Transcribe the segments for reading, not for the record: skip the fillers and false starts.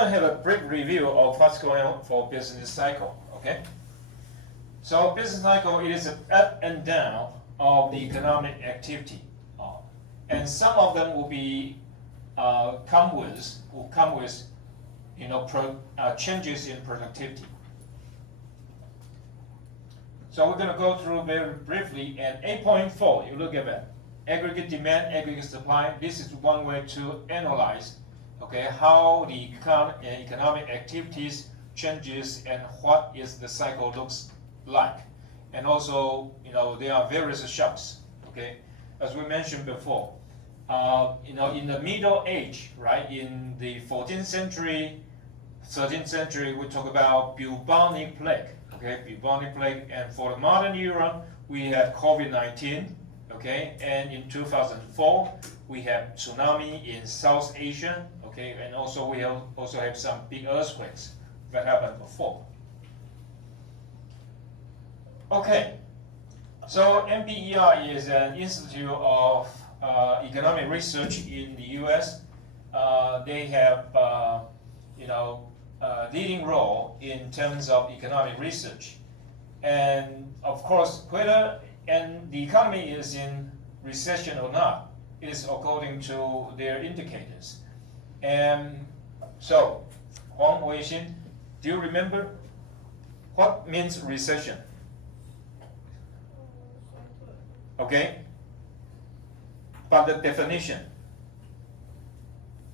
I have a brief review of what's going on for business cycle. Okay, so business cycle, it is an up and down of the economic activity, and some of them will be come with changes in productivity. So we're going to go through very briefly. And 8.4, you look at that. Aggregate demand, aggregate supply. This is one way to analyze, okay, how the economic activities changes and what is the cycle looks like. And also, there are various shocks, okay. As we mentioned before, in the Middle Age, right, in the 14th century, 13th century, we talk about bubonic plague. Okay, bubonic plague, and for the modern era, we have COVID-19, okay, and in 2004, we have tsunami in South Asia, okay, and also we also have some big earthquakes that happened before. Okay, so NPER is an institute of economic research in the U.S. They have, leading role in terms of economic research, and of course, whether the economy is in recession or not is according to their indicators. And so, Huang Weixin, do you remember what means recession? Okay, but the definition.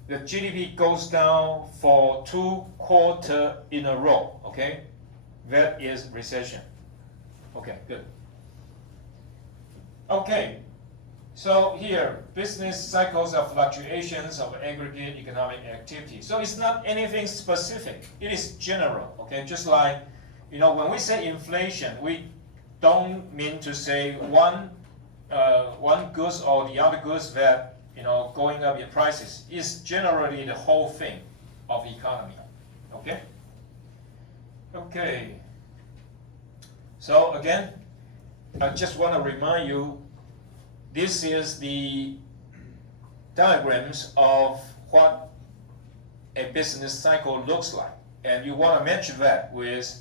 The GDP goes down for 2 quarters in a row, okay? That is recession. Okay, good. Okay, so here, business cycles are fluctuations of aggregate economic activity. So it's not anything specific, it is general, okay? Just like, when we say inflation, we don't mean to say one goods or the other goods that going up in prices. Is generally the whole thing of the economy. Okay? Okay. So again, I just want to remind you, this is the diagrams of what a business cycle looks like. And you want to match that with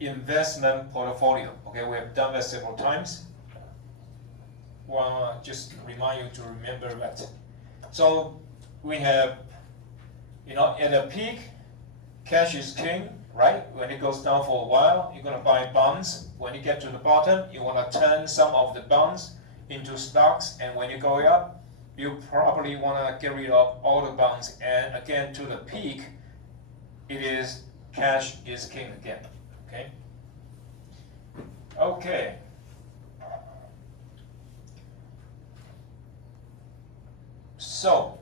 investment portfolio. Okay, we have done that several times. Well, just remind you to remember that. So we have, at a peak, cash is king, right? When it goes down for a while, you're going to buy bonds. When you get to the bottom, you want to turn some of the bonds into stocks. And when you go up, you probably want to get rid of all the bonds. And again, to the peak, it is cash is king again. Okay? Okay. So,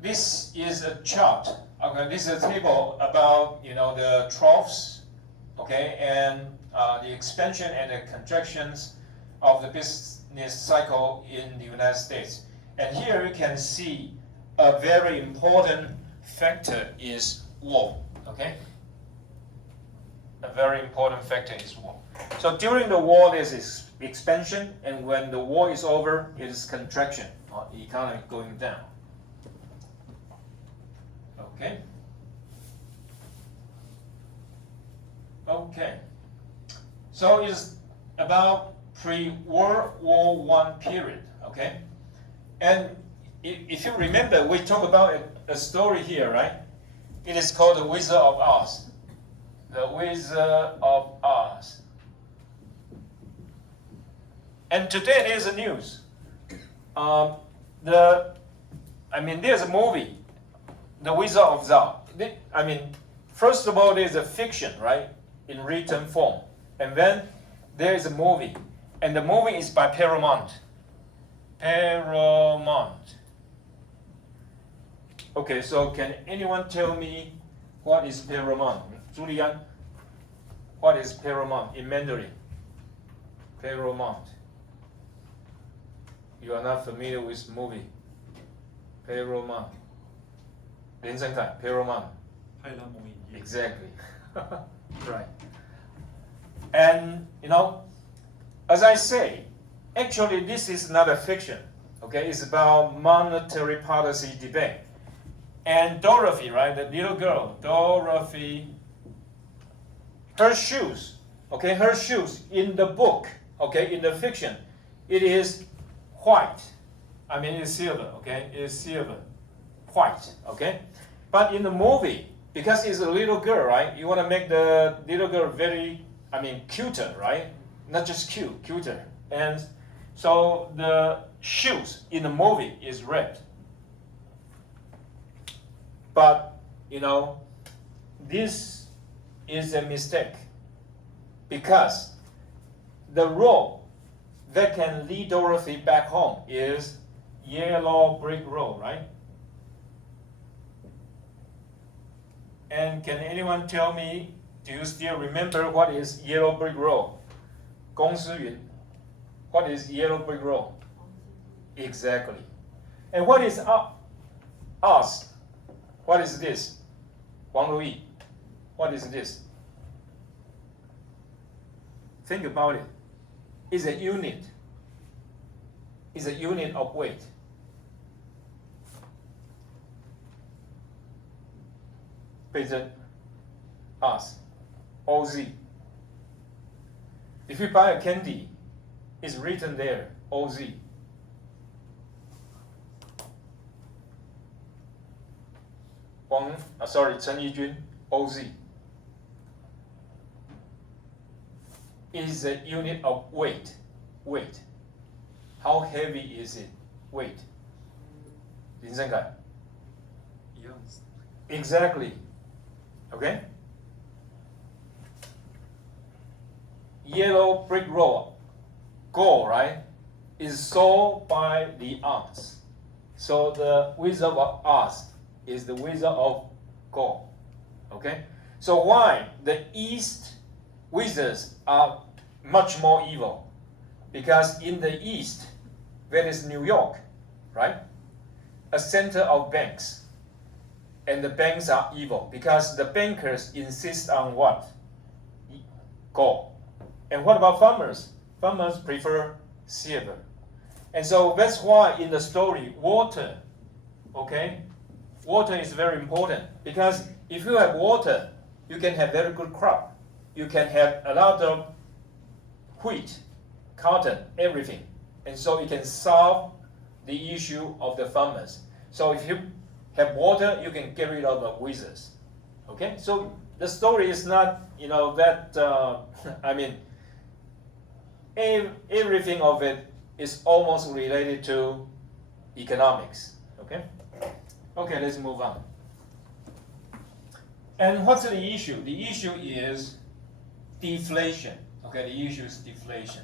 this is a chart. Okay, this is a table about the troughs, okay, and the expansion and the contractions of the business cycle in the United States. And here you can see a very important factor is war. Okay, a very important factor is war. So during the war, there's expansion, and when the war is over, it is contraction, or the economy going down. Okay. Okay. So it's about pre-World War I period. Okay. And if you remember, we talked about a story here, right? It is called The Wizard of Oz. The Wizard of Oz. And today there's a news. There's a movie, The Wizard of Oz. First of all, there's a fiction, right, in written form, and then there is a movie, and the movie is by Paramount. Paramount. Okay, so can anyone tell me what is Paramount? Julian, what is Paramount in Mandarin? Paramount. You are not familiar with movie. Paramount. 连胜凯, Paramount. Exactly. Right. And as I say, actually this is not a fiction. Okay, it's about monetary policy debate. And Dorothy, right, the little girl, Dorothy, her shoes, okay, her shoes in the book, okay, in the fiction, it is white. I mean, it's silver, okay, it's silver, white, okay. But in the movie, because it's a little girl, right, you want to make the little girl very, I mean, cuter, right? Not just cute, cuter. And so the shoes in the movie is red. But, you know, this is a mistake because the road that can lead Dorothy back home is yellow brick road, right? And can anyone tell me, do you still remember what is yellow brick road? 公司云. What is yellow brick road? Exactly. And what is us? What is this? Wang Ruyi. What is this? Think about it. It's a unit. It's a unit of weight. Present us. OZ. If you buy a candy, it's written there, OZ. Chen Yijun, OZ. Is a unit of weight. Weight. How heavy is it? Weight. 林森凯. Exactly. Okay? Yellow brick road, gold, right, is sold by the ounce. So the Wizard of Oz is the Wizard of gold. Okay? So why the East wizards are much more evil? Because in the East, there is New York, right? A center of banks. And the banks are evil because the bankers insist on what? Gold. And what about farmers? Farmers prefer silver. And so that's why in the story, water, okay? Water is very important because if you have water, you can have very good crop. You can have a lot of wheat, cotton, everything. And so you can solve the issue of the farmers. So if you have water, you can get rid of the wizards. Okay? So the story is not, you know, that, I mean, everything of it is almost related to economics. Okay? Okay, let's move on. And what's the issue? The issue is deflation. Okay, the issue is deflation.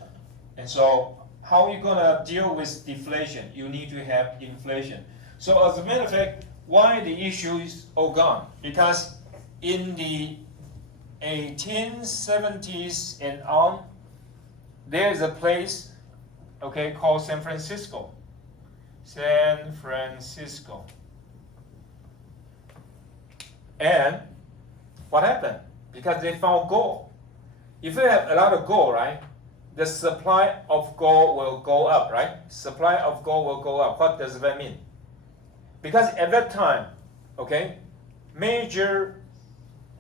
And so how are you going to deal with deflation? You need to have inflation. So as a matter of fact, why the issue is all gone? Because in the 1870s and on, there is a place, okay, called San Francisco. San Francisco. And what happened? Because they found gold. If you have a lot of gold, right, the supply of gold will go up, right? Supply of gold will go up. What does that mean? Because at that time, okay, major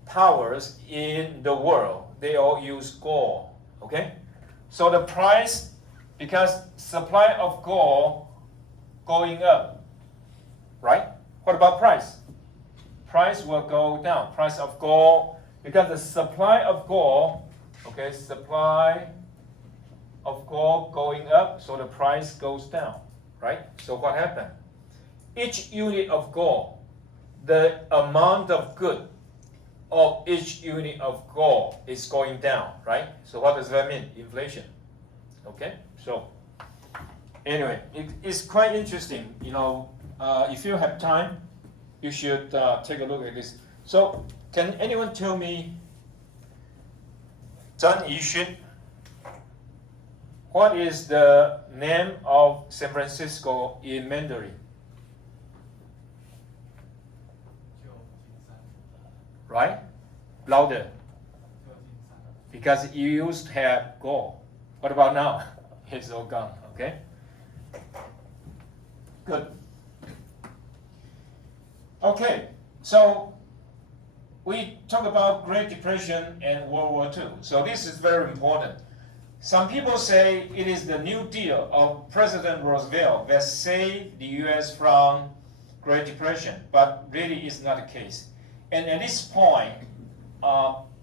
powers in the world, they all use gold, okay? So the price, because supply of gold going up, right? What about price? Price will go down. Price of gold, because the supply of gold, okay, supply of gold going up, so the price goes down, right? So what happened? Each unit of gold, the amount of good of each unit of gold is going down, right? So what does that mean? Inflation. Okay? So anyway, it's quite interesting. You know, if you have time, you should take a look at this. So can anyone tell me, Zhang Yixun, what is the name of San Francisco in Mandarin? Right? Louder. Because you used to have gold. What about now? It's all gone, okay? Good. Okay, so we talk about Great Depression and World War II. So this is very important. Some people say it is the New Deal of President Roosevelt that saved the U.S. from Great Depression, but really it's not the case. And at this point,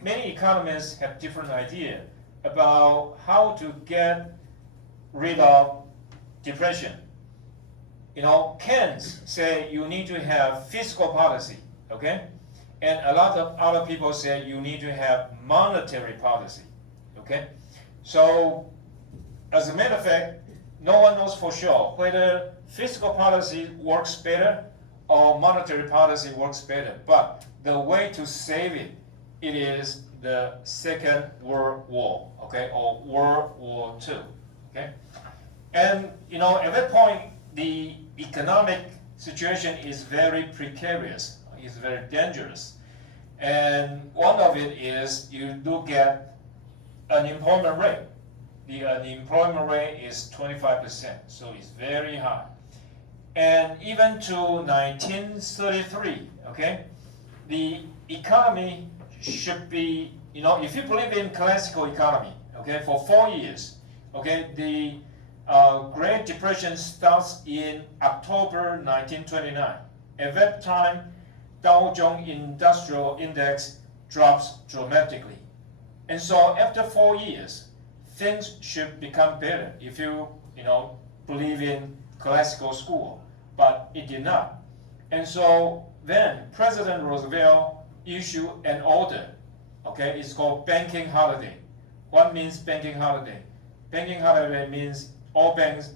many economists have different idea about how to get rid of depression. You know, Keynes say you need to have fiscal policy, okay? And a lot of other people say you need to have monetary policy, okay? So, as a matter of fact, no one knows for sure whether fiscal policy works better or monetary policy works better. But the way to save it, it is the Second World War, okay, or World War II, okay? And, you know, at that point, the economic situation is very precarious, is very dangerous. And one of it is you do get unemployment rate. The unemployment rate is 25%, so it's very high. And even to 1933, okay, the economy should be, you know, if you believe in classical economy, okay, for 4 years, okay, the Great Depression starts in October 1929. At that time, Dow Jones Industrial Index drops dramatically. And so after 4 years, things should become better if you know, believe in classical school, but it did not. And so then President Roosevelt issued an order, okay, it's called banking holiday. What means banking holiday? Banking holiday means all banks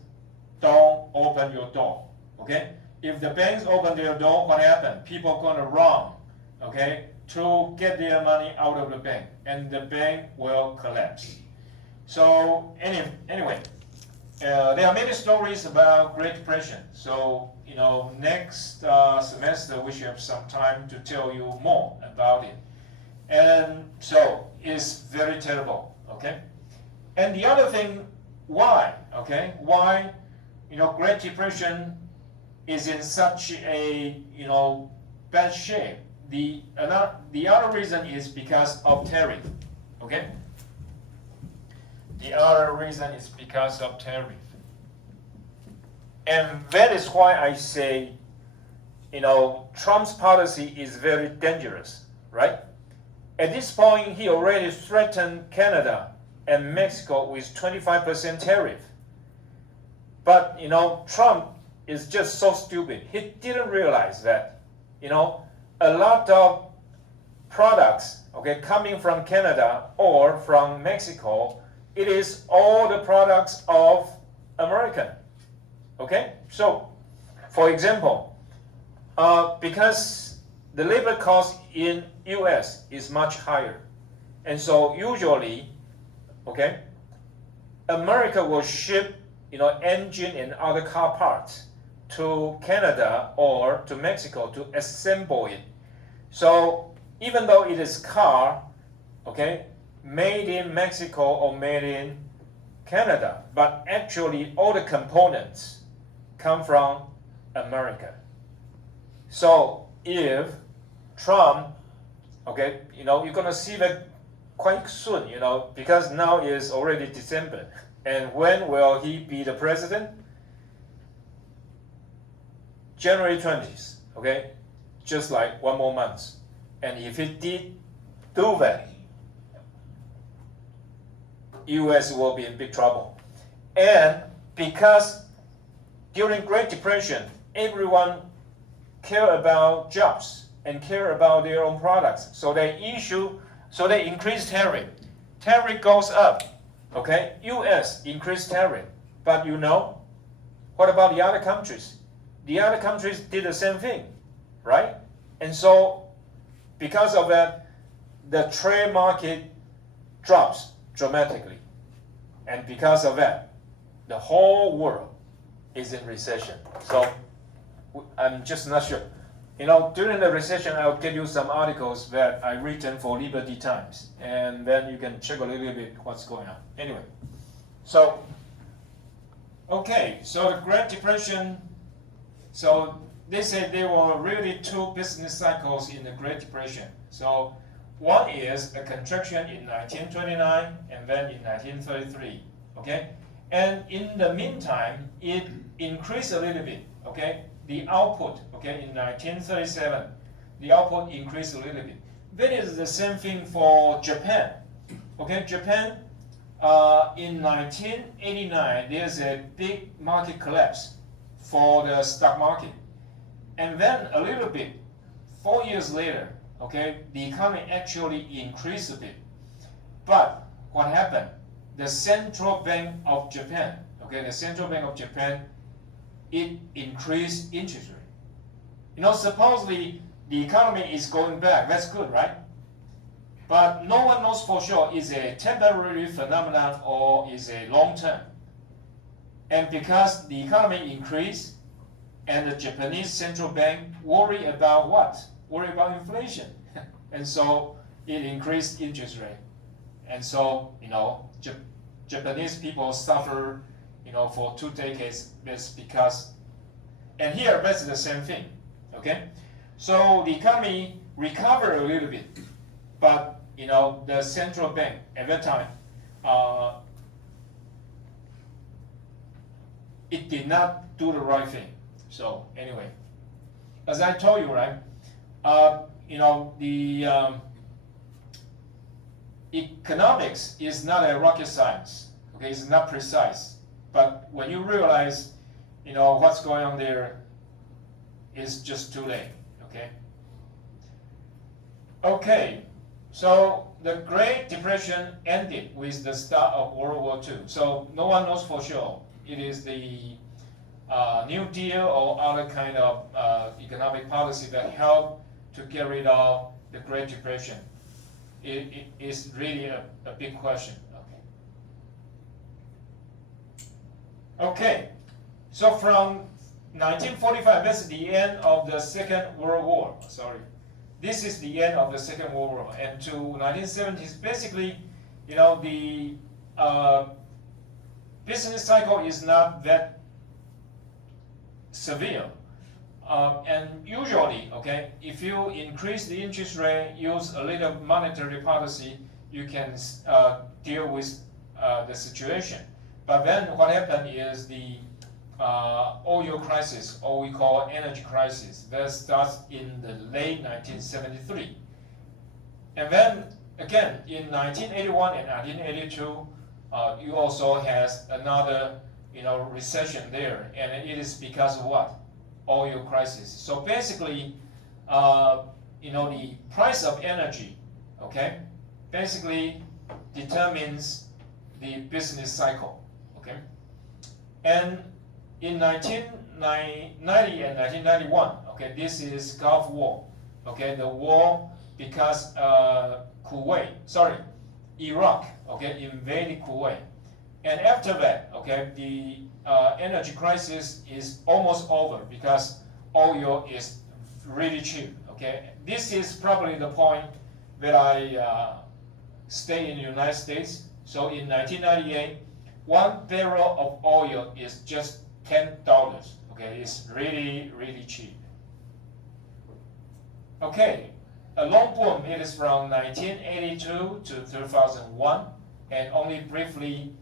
don't open your door, okay? If the banks open their door, what happened? People are going to run, okay, to get their money out of the bank, and the bank will collapse. So anyway, there are many stories about Great Depression. So, you know, next semester we should have some time to tell you more about it. And so it's very terrible, okay? And the other thing, why, okay? Why, you know, Great Depression is in such a, you know, bad shape? The other reason is because of tariff, okay? The other reason is because of tariff. And that is why I say, you know, Trump's policy is very dangerous, right? At this point, he already threatened Canada and Mexico with 25% tariff. But, you know, Trump is just so stupid. He didn't realize that, you know, a lot of products, okay, coming from Canada or from Mexico, it is all the products of America, okay? So, for example, because the labor cost in US is much higher, and so usually, okay, America will ship, you know, engine and other car parts to Canada or to Mexico to assemble it. So even though it is car, okay, made in Mexico or made in Canada, but actually all the components come from America. So if Trump, okay, you know, you're gonna see that quite soon, you know, because now is already December. And when will he be the president? January 20th, okay? Just like 1 more month. And if he did do that, US will be in big trouble. And because during Great Depression, everyone care about jobs and care about their own products. So they increase tariff. Tariff goes up, okay? US increased tariff. But you know, what about the other countries? The other countries did the same thing, right? And so, because of that, the trade market drops dramatically. And because of that, the whole world is in recession. So, I'm just not sure. You know, during the recession, I'll give you some articles that I written for Liberty Times, and then you can check a little bit what's going on. Anyway, so, okay, so the Great Depression, so they say there were really two business cycles in the Great Depression. So one is a contraction in 1929 and then in 1933. Okay, and in the meantime, it increased a little bit. Okay, the output. Okay, in 1937, the output increased a little bit. That is the same thing for Japan. Okay, Japan. In 1989, there's a big market collapse for the stock market. And then a little bit, 4 years later, okay, the economy actually increased a bit. But what happened? The Central Bank of Japan, okay, the Central Bank of Japan, it increased interest rate. You know, supposedly the economy is going back. That's good, right? But no one knows for sure is a temporary phenomenon or is a long term. And because the economy increased and the Japanese central bank worry about what? Worry about inflation. And so it increased interest rate. And so, you know, Japanese people suffer, you know, for 2 decades. That's because, and here that's the same thing. Okay? So the economy recovered a little bit. But you know, the central bank at that time, it did not do the right thing. So anyway, as I told you, right, you know, the economics is not a rocket science. Okay, it's not precise. But when you realize, you know, what's going on there, it's just too late. Okay. Okay. So the Great Depression ended with the start of World War II. So no one knows for sure. It is the New Deal or other kind of economic policy that helped to get rid of the Great Depression. It is really a big question. Okay. So from 1945, that's the end of the Second World War. Sorry. This is the end of the Second World War, and to 1970s, basically, you know, the business cycle is not that severe. And usually, okay, if you increase the interest rate, use a little monetary policy, you can deal with the situation. But then what happened is the oil crisis, or we call energy crisis, that starts in the late 1973. And then again in 1981 and 1982, you also has another, you know, recession there, and it is because of what? Oil crisis. So basically, you know, the price of energy, okay, basically determines the business cycle, okay, and in 1990 and 1991, okay, this is Gulf War, okay, the war because Iraq, okay, invaded Kuwait, and after that, okay, the energy crisis is almost over because oil is really cheap, okay. This is probably the point that I stay in the United States. So in 1998, 1 barrel of oil is just $10. Okay, it's really, really cheap. Okay, a long boom. It is from 1982 to 2001, and only briefly,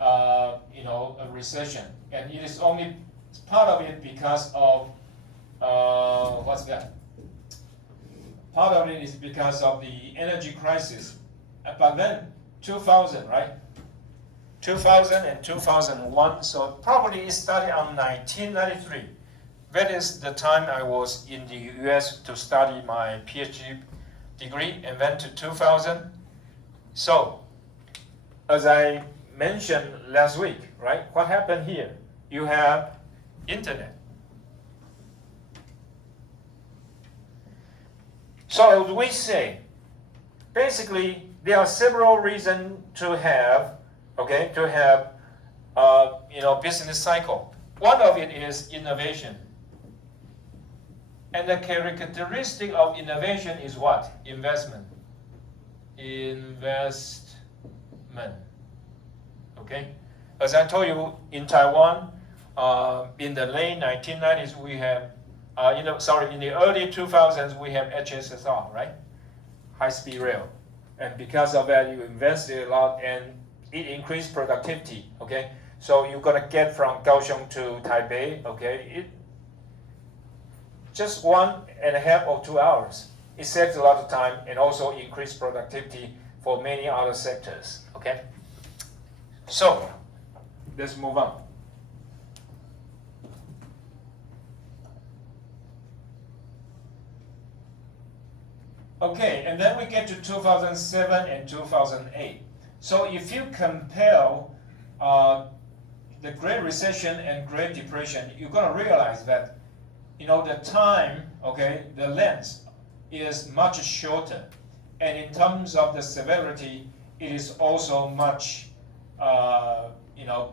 you know, a recession. And it is only part of it because of what's that? Part of it is because of the energy crisis. But then 2000, right? 2000 and 2001, so probably it started on 1993. That is the time I was in the US to study my PhD degree, and then to 2000. So, as I mentioned last week, right, what happened here? You have internet. So as we say, basically there are several reasons to have, okay, to have you know, business cycle. One of it is innovation. And the characteristic of innovation is what? Investment. Investment. Okay? As I told you, in Taiwan, in the late 1990s, we have in the early 2000s, we have HSSR, right? High-speed rail. And because of that, you invested a lot and it increased productivity, okay? So you're gonna get from Kaohsiung to Taipei, okay? It just 1.5 or 2 hours. It saves a lot of time and also increased productivity for many other sectors, okay? So, let's move on. Okay, and then we get to 2007 and 2008. So if you compare the Great Recession and Great Depression, you're going to realize that, the time, okay, the length is much shorter. And in terms of the severity, it is also much,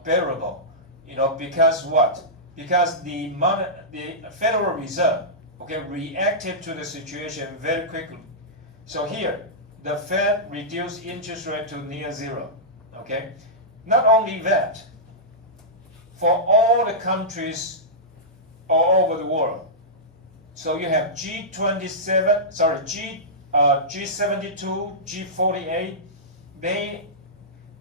bearable. Because what? Because the Federal Reserve, okay, reacted to the situation very quickly. So here, the Fed reduced interest rate to near zero, okay? Not only that, for all the countries all over the world, so you have G72, G48,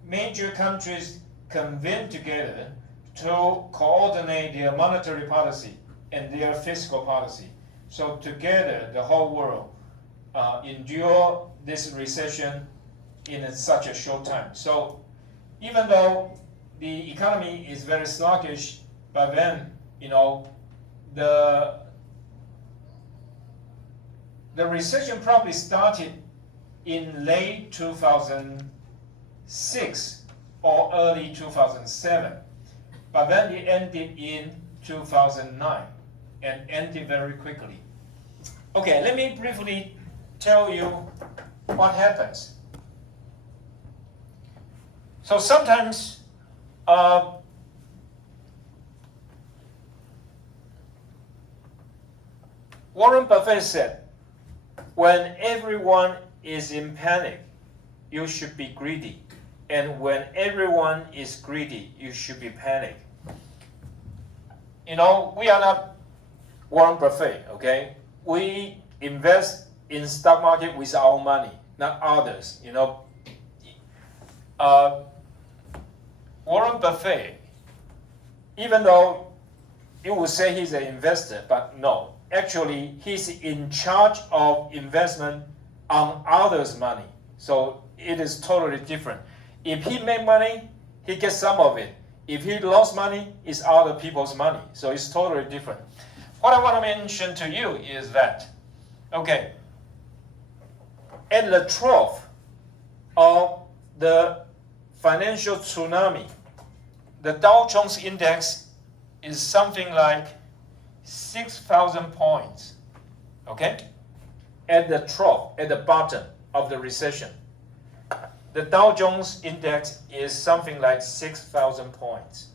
major countries convened together to coordinate their monetary policy and their fiscal policy. So together, the whole world endure this recession in such a short time. So even though the economy is very sluggish, but then, the recession probably started in late 2006 or early 2007, but then it ended in 2009 and ended very quickly. Okay, let me briefly tell you what happens. So sometimes Warren Buffett said, when everyone is in panic, you should be greedy. And when everyone is greedy, you should be panicked. We are not Warren Buffett, okay? We invest in stock market with our money, not others. Warren Buffett, even though you would say he's an investor, but no, actually he's in charge of investment on others' money. So it is totally different. If he make money, he gets some of it. If he lost money, it's other people's money. So it's totally different. What I want to mention to you is that, okay, at the trough of the financial tsunami, the Dow Jones Index is something like 6,000 points, okay? At the trough, at the bottom of the recession, the Dow Jones Index is something like 6,000 points.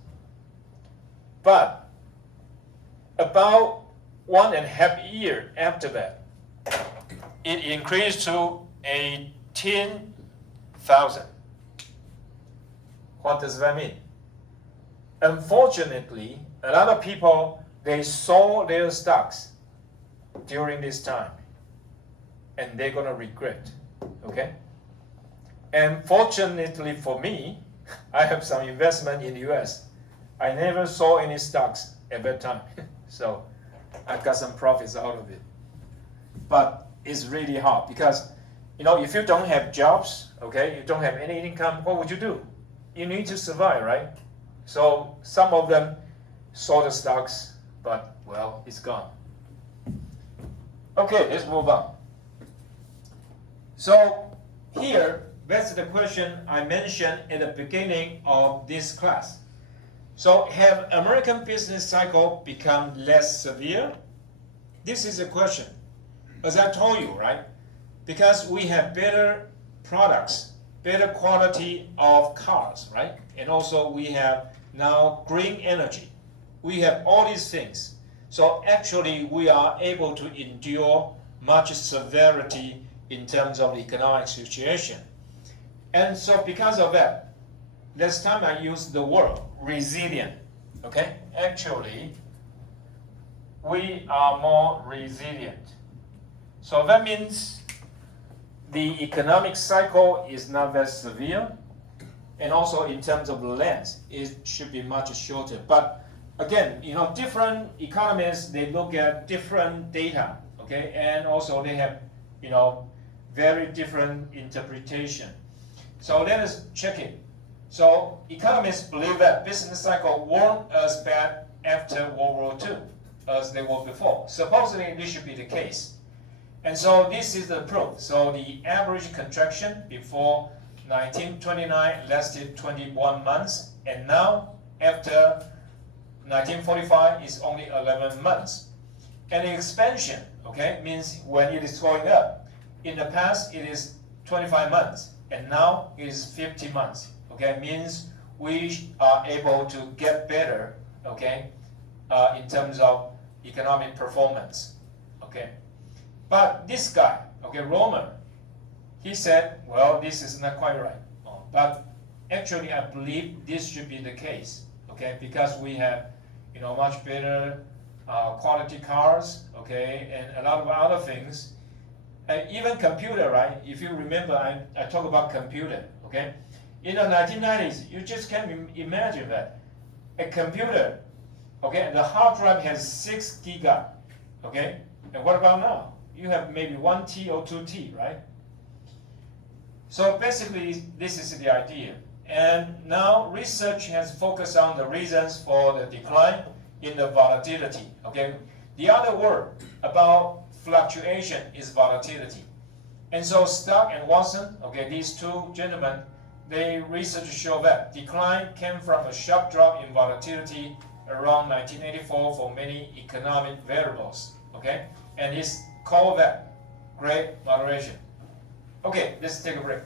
But about 1.5 years after that, it increased to 18,000. What does that mean? Unfortunately, a lot of people, they sold their stocks during this time, and they're going to regret, okay? And fortunately for me, I have some investment in the US. I never saw any stocks at that time. So I got some profits out of it. But it's really hard because, if you don't have jobs, okay, you don't have any income, what would you do? You need to survive, right? So some of them sold the stocks, but, well, it's gone. Okay, let's move on. So here, that's the question I mentioned at the beginning of this class. So have American business cycle become less severe? This is a question. As I told you, right? Because we have better products, better quality of cars, right? And also we have now green energy. We have all these things. So actually we are able to endure much severity in terms of the economic situation. And so because of that, this time I use the word resilient, okay? Actually, we are more resilient. So that means the economic cycle is not that severe, and also in terms of length, it should be much shorter. But again, different economists, they look at different data, okay, and also they have, very different interpretation. So let us check it. So economists believe that business cycle weren't as bad after World War II as they were before. Supposedly this should be the case. And so this is the proof. So the average contraction before 1929 lasted 21 months, and now after 1945 is only 11 months. And the expansion, okay, means when it is going up. In the past it is 25 months, and now it is 50 months. Okay, means we are able to get better, okay, in terms of economic performance. Okay, but this guy, okay, Romer, he said, well, this is not quite right. But actually, I believe this should be the case, okay, because we have, much better quality cars, okay, and a lot of other things. Even computer, right? If you remember, I talk about computer, okay. In the 1990s, you just can't imagine that a computer, okay, the hard drive has 6 giga, okay, and what about now? You have maybe 1 T or 2 T, right? So basically, this is the idea. And now research has focused on the reasons for the decline in the volatility. Okay, the other word about fluctuation is volatility. And so Stark and Watson, okay, these two gentlemen, they research show that decline came from a sharp drop in volatility around 1984 for many economic variables. Okay, and it's called that great moderation. Okay, let's take a break.